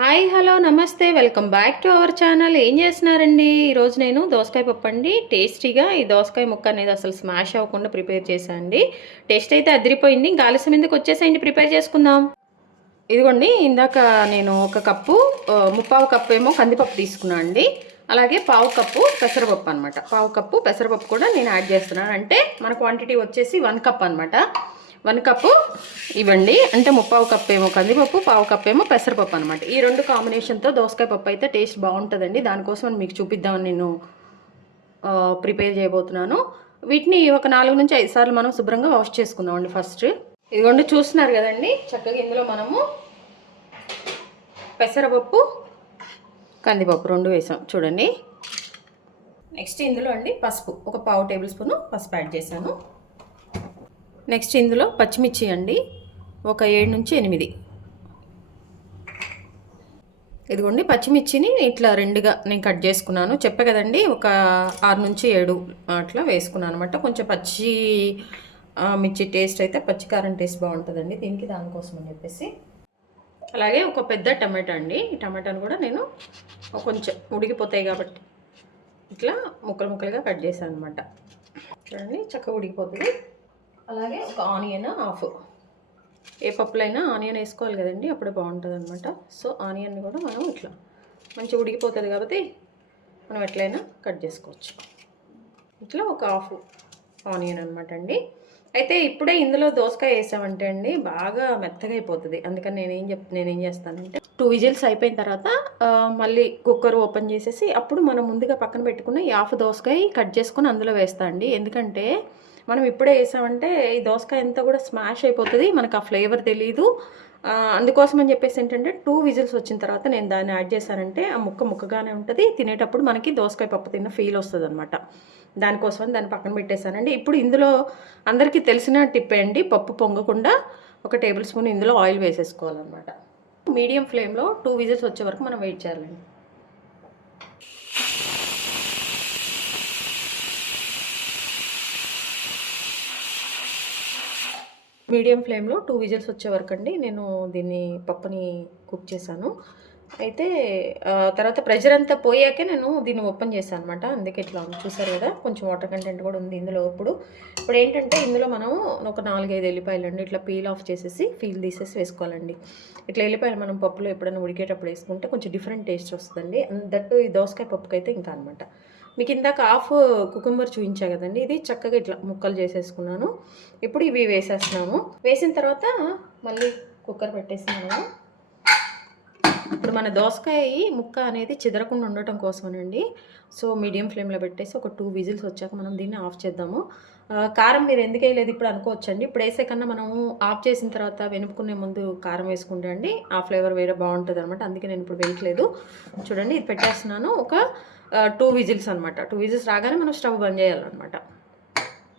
Hi hello నమస్తే welcome back to our channel. ఏం చేస్తున్నారండి? ఈరోజు నేను దోసకాయ పప్పు అండి. టేస్టీగా ఈ దోసకాయ ముక్క అనేది అసలు స్మాష్ అవ్వకుండా ప్రిపేర్ చేశాను అండి టేస్ట్ అయితే అదిరిపోయింది. ఇంకా ఆలస్యం ఎందుకు వచ్చేసేయండి? ప్రిపేర్ చేసుకుందాం. ఇదిగోండి ఇందాక నేను ఒక కప్పు ముప్పావు కప్పు ఏమో కందిపప్పు తీసుకున్నాను అండి. అలాగే పావు కప్పు పెసరపప్పు అనమాట పావు కప్పు పెసరపప్పు కూడా నేను యాడ్ చేస్తున్నాను. అంటే మన క్వాంటిటీ వచ్చేసి వన్ కప్ అనమాట వన్ కప్పు ఇవ్వండి. అంటే ముప్పావు కప్పు ఏమో కందిపప్పు పావు కప్పు ఏమో పెసరపప్పు అనమాట ఈ రెండు కాంబినేషన్తో దోసకాయ పప్పు అయితే టేస్ట్ బాగుంటుందండి. దానికోసం మీకు చూపిద్దామని నేను ప్రిపేర్ చేయబోతున్నాను. వీటిని ఒక నాలుగు నుంచి ఐదు సార్లు మనం శుభ్రంగా వాష్ చేసుకుందామండి ఫస్ట్. ఇదిగోండి చూస్తున్నారు కదండి? చక్కగా ఇందులో మనము పెసరపప్పు కందిపప్పు రెండు వేసాం. చూడండి. నెక్స్ట్ ఇందులో అండి పసుపు. ఒక పావు టేబుల్ స్పూన్ పసుపు యాడ్ చేశాను. నెక్స్ట్ ఇందులో పచ్చిమిర్చి అండి. ఒక ఏడు నుంచి ఎనిమిది. ఇదిగోండి పచ్చిమిర్చిని ఇట్లా రెండుగా నేను కట్ చేసుకున్నాను. చెప్పే కదండి ఒక ఆరు నుంచి ఏడు అట్లా వేసుకున్నాను అనమాట కొంచెం పచ్చి మిర్చి టేస్ట్ అయితే పచ్చి కారం టేస్ట్ బాగుంటుందండి. దీనికి దానికోసం అని చెప్పేసి. అలాగే ఒక పెద్ద టమాటా అండి. ఈ టమాటాను కూడా నేను కొంచెం ఉడికిపోతాయి కాబట్టి ఇట్లా ముక్కలు ముక్కలుగా కట్ చేశాను అనమాట చూడండి చక్కగా ఉడికిపోతుంది. అలాగే ఒక ఆనియన్ హాఫ్. ఏ పప్పులైనా ఆనియన్ వేసుకోవాలి కదండి అప్పుడే బాగుంటుంది అనమాట సో ఆనియన్ని కూడా మనం ఇట్లా మంచిగా ఉడికిపోతుంది కాబట్టి మనం ఎట్లయినా కట్ చేసుకోవచ్చు. ఇట్లా ఒక హాఫ్ ఆనియన్ అనమాట అండి. అయితే ఇప్పుడే ఇందులో దోసకాయ వేసామంటే అండి బాగా మెత్తగా అయిపోతుంది. అందుకని నేనేం చెప్ నేనేం చేస్తానంటే టూ విజిల్స్ అయిపోయిన తర్వాత మళ్ళీ కుక్కర్ ఓపెన్ చేసేసి అప్పుడు మనం ముందుగా పక్కన పెట్టుకున్న ఈ హాఫ్ దోసకాయ కట్ చేసుకొని అందులో వేస్తా అండి. ఎందుకంటే మనం ఇప్పుడే వేసామంటే ఈ దోసకాయ అంతా కూడా స్మాష్ అయిపోతుంది. మనకు ఆ ఫ్లేవర్ తెలియదు అందుకోసం అని చెప్పేసి ఏంటంటే టూ విజిల్స్ వచ్చిన తర్వాత నేను దాన్ని యాడ్ చేశానంటే ఆ ముక్క ముక్కగానే ఉంటుంది. తినేటప్పుడు మనకి దోసకాయ పప్పు తిన్న ఫీల్ వస్తుంది అనమాట దానికోసం దాన్ని పక్కన పెట్టేశానండి. ఇప్పుడు ఇందులో అందరికీ తెలిసిన టిప్ అండి పప్పు పొంగకుండా ఒక టేబుల్ స్పూన్ ఇందులో ఆయిల్ వేసేసుకోవాలన్నమాట. మీడియం ఫ్లేమ్లో టూ విజిల్స్ వచ్చే వరకు మనం వెయిట్ చేయాలండి. మీడియం ఫ్లేమ్లో టూ విజిల్స్ వచ్చే వరకు అండి. నేను దీన్ని పప్పుని కుక్ చేశాను. అయితే తర్వాత ప్రెషర్ అంతా పోయాకే నేను దీన్ని ఓపెన్ చేశాను అనమాట అందుకే ఇట్లా చూసారు కదా కొంచెం వాటర్ కంటెంట్ కూడా ఉంది ఇందులో ఇప్పుడు. ఇప్పుడు ఏంటంటే ఇందులో మనం ఒక నాలుగైదు ఎల్లిపాయలు అండి ఇట్లా పీల్ ఆఫ్ చేసేసి ఫీల్ తీసేసి వేసుకోవాలండి. ఇట్లా ఎల్లిపాయలు మనం పప్పులో ఎప్పుడైనా ఉడికేటప్పుడు వేసుకుంటే కొంచెం డిఫరెంట్ టేస్ట్ వస్తుందండి. దట్టు ఈ దోసకాయ పప్పుకైతే ఇంకా అనమాట మీకు ఇందాక హాఫ్ కుకుంబర్ చూపించా కదండి. ఇది చక్కగా ఇట్లా ముక్కలు చేసేసుకున్నాను. ఇప్పుడు ఇవి వేసేస్తున్నాము. వేసిన తర్వాత మళ్ళీ కుక్కర్ పెట్టేసినాము ఇప్పుడు మన దోసకాయ ముక్క అనేది చెదరకుండా ఉండటం కోసమనండి. సో మీడియం ఫ్లేమ్లో పెట్టేసి ఒక టూ విజిల్స్ వచ్చాక మనం దీన్ని ఆఫ్ చేద్దాము. కారం మీరు ఎందుకు వేయలేదు ఇప్పుడు అనుకోవచ్చండి. ఇప్పుడు వేసే కన్నా మనము ఆఫ్ చేసిన తర్వాత వెనుపుకునే ముందు కారం వేసుకుంటే అండి ఆ ఫ్లేవర్ వేరే బాగుంటుంది అనమాట అందుకే నేను ఇప్పుడు వేయట్లేదు. చూడండి ఇది పెట్టేస్తున్నాను. ఒక టూ విజిల్స్ అనమాట టూ విజిల్స్ రాగానే మనం స్టవ్ బంద్ చేయాలన్నమాట.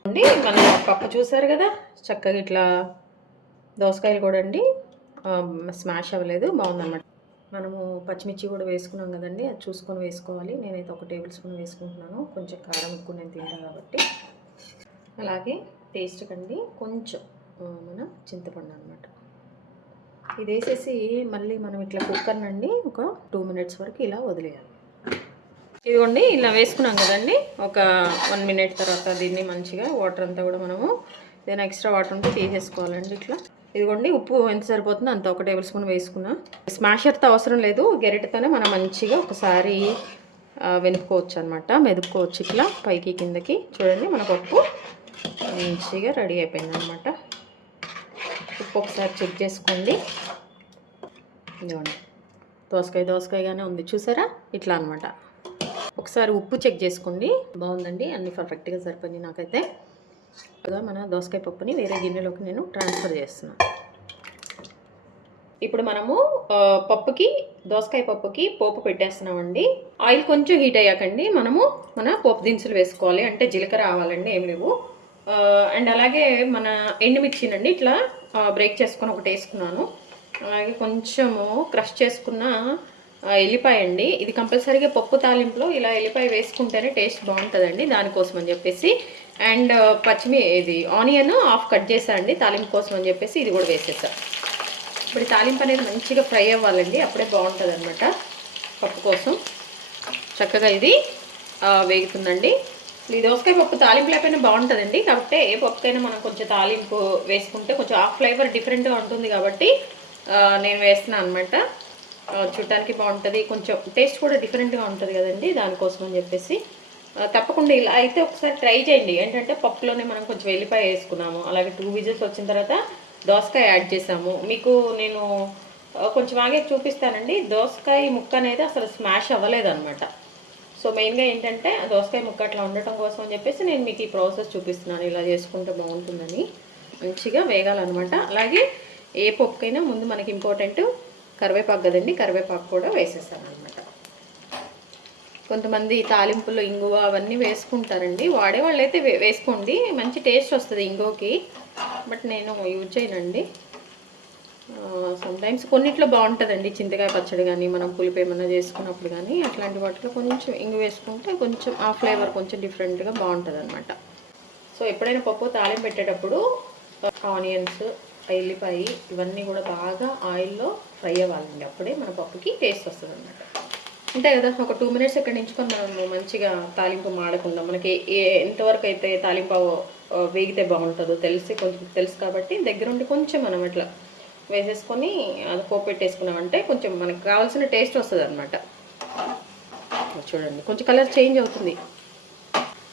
అండి మన పప్పు చూసారు కదా? చక్కగా ఇట్లా దోసకాయలు కూడా అండి. స్మాష్ అవ్వలేదు బాగుందన్నమాట. మనము పచ్చిమిర్చి కూడా వేసుకున్నాం కదండి అది చూసుకొని వేసుకోవాలి. నేనైతే ఒక టేబుల్ స్పూన్ వేసుకుంటున్నాను. కొంచెం కారం ఎక్కువ నేను తింటాను కాబట్టి. అలాగే టేస్ట్ కండి కొంచెం మన చింతపండు అనమాట ఇది వేసేసి మళ్ళీ మనం ఇట్లా కుక్కర్నండి ఒక టూ మినిట్స్ వరకు ఇలా వదిలేయాలి. ఇదిగోండి ఇలా వేసుకున్నాం కదండి. ఒక వన్ మినిట్ తర్వాత దీన్ని మంచిగా వాటర్ అంతా కూడా మనము ఏదైనా ఎక్స్ట్రా వాటర్ ఉంటే తీసేసుకోవాలండి ఇట్లా. ఇదిగోండి ఉప్పు ఎంత సరిపోతుందో అంత ఒక టేబుల్ స్పూన్ వేసుకున్నా. స్మాషర్తో అవసరం లేదు గెరిటతోనే మనం మంచిగా ఒకసారి వెనుక్కోవచ్చు అనమాట మెదుపుకోవచ్చు ఇట్లా పైకి కిందకి. చూడండి మన పప్పు మంచిగా రెడీ అయిపోయింది అనమాట ఉప్పు ఒకసారి చెక్ చేసుకోండి. ఇదిగోండి దోసకాయ దోసకాయగానే ఉంది చూసారా? ఇట్లా అనమాట ఒకసారి ఉప్పు చెక్ చేసుకోండి. బాగుందండి. అన్ని పర్ఫెక్ట్గా సరిపోయింది నాకైతే. కదా మన దోసకాయ పప్పుని వేరే గిన్నెలోకి నేను ట్రాన్స్ఫర్ చేస్తున్నాను ఇప్పుడు మనము పప్పుకి దోసకాయ పప్పుకి పోపు పెట్టేస్తున్నామండి. ఆయిల్ కొంచెం హీట్ అయ్యాకండి. మనము మన పోపు దినుసులు వేసుకోవాలి. అంటే జీలకర్ర ఆవాలండి ఏం లేవు. అండ్ అలాగే మన ఎండుమిర్చినండి ఇట్లా బ్రేక్ చేసుకొని ఒకటి వేసుకున్నాను అలాగే కొంచెము క్రష్ చేసుకున్న ఎల్లిపాయ అండి. ఇది కంపల్సరీగా పప్పు తాలింపులో ఇలా ఎల్లిపాయ వేసుకుంటేనే టేస్ట్ బాగుంటుందండి దానికోసం అని చెప్పేసి. అండ్ పచ్చిమి ఇది ఆనియన్ హాఫ్ కట్ చేసా అండి తాలింపు కోసం అని చెప్పేసి ఇది కూడా వేసేసా. ఇప్పుడు తాలింపు అనేది మంచిగా ఫ్రై అవ్వాలండి అప్పుడే బాగుంటుంది అనమాట పప్పు కోసం. చక్కగా ఇది వేగుతుందండి. ఈ దోసకాయ పప్పు తాలింపు లేకపోయినా బాగుంటుందండి కాబట్టి ఏ పప్పుకైనా మనం కొంచెం తాలింపు వేసుకుంటే కొంచెం ఆ ఫ్లేవర్ డిఫరెంట్గా ఉంటుంది కాబట్టి నేను వేస్తున్నాను అనమాట చూడటానికి బాగుంటుంది. కొంచెం టేస్ట్ కూడా డిఫరెంట్గా ఉంటుంది కదండి దానికోసం అని చెప్పేసి. తప్పకుండా ఇలా అయితే ఒకసారి ట్రై చేయండి. ఏంటంటే పప్పులోనే మనం కొంచెం వెల్లిపాయ వేసుకున్నాము. అలాగే టూ విజిల్స్ వచ్చిన తర్వాత దోసకాయ యాడ్ చేసాము. మీకు నేను కొంచెం ఆగే చూపిస్తానండి. దోసకాయ ముక్క అనేది అసలు స్మాష్ అవ్వలేదన్నమాట. సో మెయిన్గా ఏంటంటే దోసకాయ ముక్క అట్లా ఉండటం కోసం అని చెప్పేసి నేను మీకు ఈ ప్రాసెస్ చూపిస్తున్నాను. ఇలా చేసుకుంటే బాగుంటుందని. మంచిగా వేగాలన్నమాట. అలాగే ఏ పప్పుకైనా ముందు మనకి ఇంపార్టెంట్ కరివేపాకు కదండి కరివేపాకు కూడా వేసేసాను అనమాట కొంతమంది తాలింపులు ఇంగువ అవన్నీ వేసుకుంటారండి. వాడే వాళ్ళైతే వే- వేసుకోండి. మంచి టేస్ట్ వస్తుంది ఇంగువకి. బట్ నేను యూజ్ చేయనండి. సమ్టైమ్స్ కొన్నిట్లో బాగుంటుందండి. చింతకాయ పచ్చడి కానీ మనం పులుపు ఏమైనా చేసుకున్నప్పుడు కానీ అట్లాంటి వాటిలో కొంచెం ఇంగు వేసుకుంటే కొంచెం ఆ ఫ్లేవర్ కొంచెం డిఫరెంట్గా బాగుంటుంది అనమాట సో ఎప్పుడైనా పప్పు తాలింపు పెట్టేటప్పుడు ఆనియన్స్ ఎల్లిపాయ ఇవన్నీ కూడా బాగా ఆయిల్లో ఫ్రై అవ్వాలండి. అప్పుడే మన పప్పుకి టేస్ట్ వస్తుంది అనమాట అంతే కదా ఒక టూ మినిట్స్ ఇక్కడ నించుకొని మనం మంచిగా తాలింపు మాడకుండా మనకి ఏ ఎంతవరకు అయితే తాలింపు వేగితే బాగుంటుందో తెలిసి కొంచెం తెలుసు కాబట్టి దగ్గరుండి కొంచెం మనం ఇట్లా వేసేసుకొని అది కోపెట్టేసుకున్నామంటే కొంచెం మనకు కావాల్సిన టేస్ట్ వస్తుంది అనమాట చూడండి కొంచెం కలర్ చేంజ్ అవుతుంది.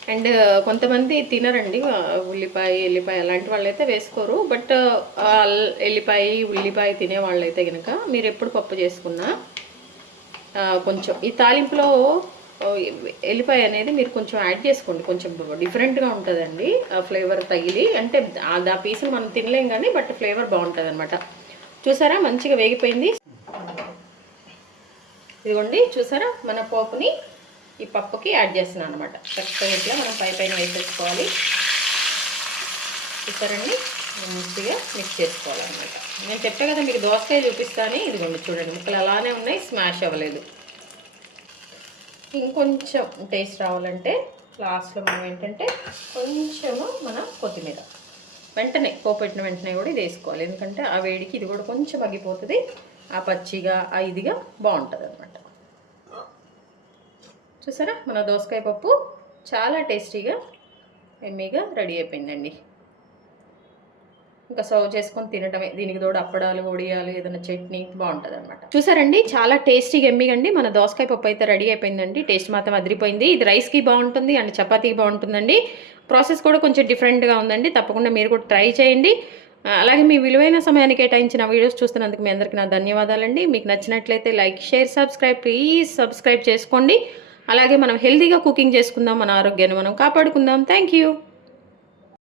అండ్ కొంతమంది తినరండి ఉల్లిపాయ ఎల్లిపాయ అలాంటి వాళ్ళైతే వేసుకోరు బట్ ఎల్లిపాయ ఉల్లిపాయ తినే వాళ్ళైతే కనుక మీరు ఎప్పుడు పప్పు చేసుకున్నా కొంచెం ఈ తాలింపులో ఎల్లిపాయ అనేది మీరు కొంచెం యాడ్ చేసుకోండి కొంచెం డిఫరెంట్గా ఉంటుందండి ఆ ఫ్లేవర్ తగిలి అంటే ఆ దా పీసులు మనం తినలేం కానీ బట్ ఫ్లేవర్ బాగుంటుంది అనమాట చూసారా? మంచిగా వేగిపోయింది. ఇదిగోండి చూసారా? మన పోపుని ఈ పప్పుకి యాడ్ చేస్తున్నాను అనమాట చక్కగా ఇట్లా మనం పై పైన వేసేసుకోవాలి. ఇతరండి మంచిగా మిక్స్ చేసుకోవాలన్నమాట. నేను చెప్పా కదా మీకు దోసకాయ చూపిస్తాను. ఇదిగోండి చూడండి ముక్కలు అలానే ఉన్నాయి స్మాష్ అవ్వలేదు. ఇంకొంచెం టేస్ట్ రావాలంటే లాస్ట్లో మనం ఏంటంటే కొంచెము మన కొత్తిమీర. వెంటనే పోపు పెట్టిన వెంటనే కూడా ఇది వేసుకోవాలి. ఎందుకంటే ఆ వేడికి ఇది కూడా కొంచెం మగ్గిపోతుంది. ఆ పచ్చిగా ఆ ఇదిగా బాగుంటుంది అనమాట చూసారా? మన దోసకాయ పప్పు చాలా టేస్టీగా ఎమ్మీగా రెడీ అయిపోయిందండి. ఇంకా సర్వ్ చేసుకొని తినటమే. దీనికి తోడు అప్పడాలు ఒడియాలు ఏదైనా చట్నీ బాగుంటుంది అనమాట చూసారండి? చాలా టేస్టీగా ఎమ్మిగండి మన దోసకాయ పప్పు అయితే రెడీ అయిపోయిందండి. టేస్ట్ మాత్రం అదిరిపోయింది. ఇది రైస్కి బాగుంటుంది అండ్ చపాతీకి బాగుంటుందండి. ప్రాసెస్ కూడా కొంచెం డిఫరెంట్గా ఉందండి. తప్పకుండా మీరు కూడా ట్రై చేయండి. అలాగే మీ విలువైన సమయాన్ని కేటాయించిన వీడియోస్ చూస్తున్నందుకు మీ అందరికీ నా ధన్యవాదాలండి. మీకు నచ్చినట్లయితే like share subscribe. Please subscribe చేసుకోండి. అలాగే మనం హెల్తీగా కుకింగ్ చేసుకుందాం మన ఆరోగ్యాన్ని మనం కాపాడుకుందాం. Thank you.